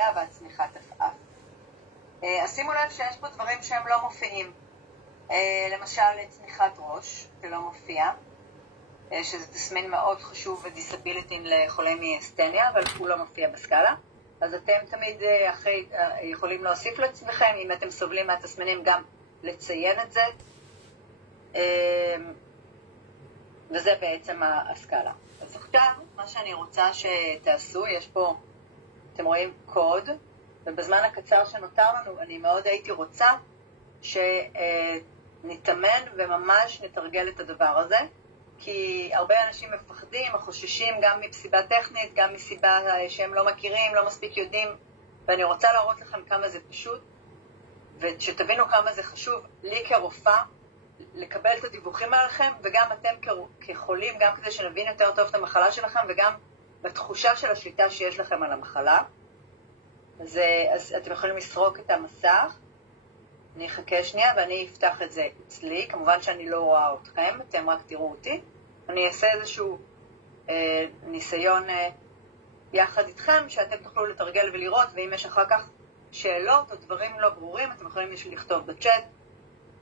והצמיחת עפעף. אז שימו לב שיש פה דברים שהם לא מופיעים. למשל צמיחת ראש, זה לא מופיע, שזה תסמין מאוד חשוב ודיסביליטין לחולי מיאסטניה, אבל הוא לא מופיע בסקאלה. אז אתם תמיד יכולים להוסיף לעצמכם, אם אתם סובלים מהתסמינים, גם לציין את זה. וזה בעצם הסקאלה. אז עכשיו, מה שאני רוצה שתעשו, יש פה, אתם רואים קוד, ובזמן הקצר שנותר לנו, אני מאוד הייתי רוצה שנתאמן וממש נתרגל את הדבר הזה, כי הרבה אנשים מפחדים, חוששים גם מסיבה טכנית, גם מסיבה שהם לא מכירים, לא מספיק יודעים, ואני רוצה להראות לכם כמה זה פשוט, ושתבינו כמה זה חשוב לי כרופאה, לקבל את הדיווחים עליכם, וגם אתם כחולים, גם כדי שנבין יותר טוב את המחלה שלכם, וגם בתחושה של השליטה שיש לכם על המחלה. אז אתם יכולים לסרוק את המסך, אני אחכה שנייה ואני אפתח את זה אצלי, כמובן שאני לא רואה אתכם, אתם רק תראו אותי. אני אעשה איזשהו ניסיון יחד איתכם, שאתם תוכלו לתרגל ולראות, ואם יש אחר כך שאלות או דברים לא ברורים, אתם יכולים לכתוב בצ'אט,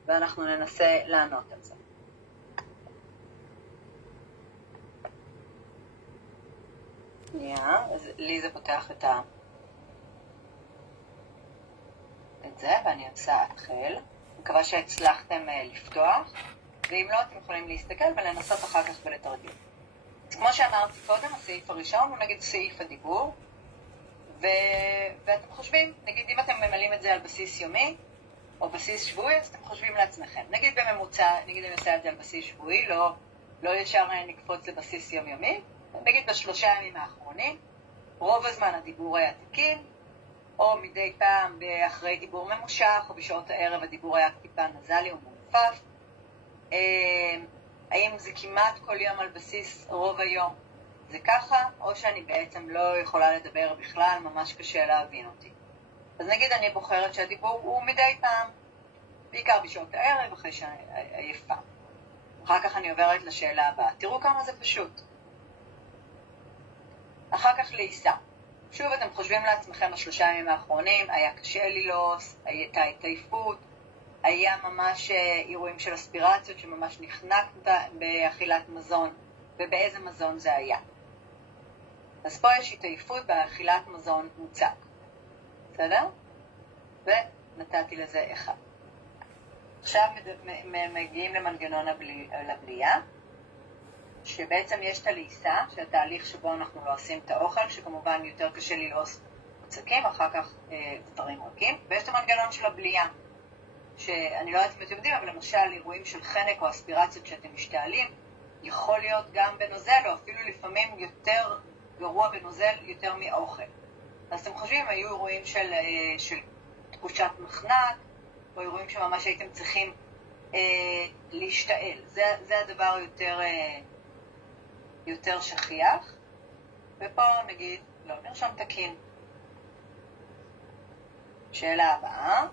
ואנחנו ננסה לענות על זה. אז לי זה פותח את זה, ואני עושה התחל. מקווה שהצלחתם לפתוח, ואם לא, אתם יכולים להסתכל ולנסות אחר כך ולתרגל. אז כמו שאמרתי קודם, הסעיף הראשון הוא נגיד סעיף הדיבור, ואתם חושבים, נגיד אם אתם ממלאים את זה על בסיס יומי, או בסיס שבועי, אז אתם חושבים לעצמכם. נגיד בממוצע, נגיד אני עושה את זה על בסיס שבועי, לא ישר נקפוץ לבסיס יומיומי, נגיד ב3 ימים האחרונים, רוב הזמן הדיבור היה תקין, או מדי פעם אחרי דיבור ממושך, או בשעות הערב הדיבור היה טיפה נזלי או מונפף. האם זה כמעט כל יום על בסיס רוב היום זה ככה, או שאני בעצם לא יכולה לדבר בכלל, ממש קשה להבין אותי. אז נגיד אני בוחרת שהדיבור הוא מדי פעם, בעיקר בשעות הערב, אחרי שעייפה. אחר כך אני עוברת לשאלה הבאה. תראו כמה זה פשוט. אחר כך לעיסה. שוב אתם חושבים לעצמכם ב3 ימים האחרונים, היה קשה ללעוס, הייתה התעייפות, היה ממש אירועים של אספירציות שממש נחנק באכילת מזון, ובאיזה מזון זה היה. אז פה יש התעייפות באכילת מזון מוצק. בסדר? ונתתי לזה 1. עכשיו מגיעים למנגנון הבליעה, שבעצם יש את הלעיסה, שהתהליך שבו אנחנו לא עושים את האוכל, שכמובן יותר קשה ללעוס מוצקים, אחר כך דברים רכים, ויש את המנגנון של הבליעה, שאני לא יודעת אם אתם יודעים, אבל למשל אירועים של חנק או אספירציות שאתם משתעלים, יכול להיות גם בנוזל, או אפילו לפעמים יותר גרוע בנוזל יותר מאוכל. אז אתם חושבים, היו אירועים של תחושת מחנק, או אירועים שממש הייתם צריכים להשתעל. זה הדבר יותר שכיח. ופה נגיד, לא, נרשום תקין. שאלה הבאה.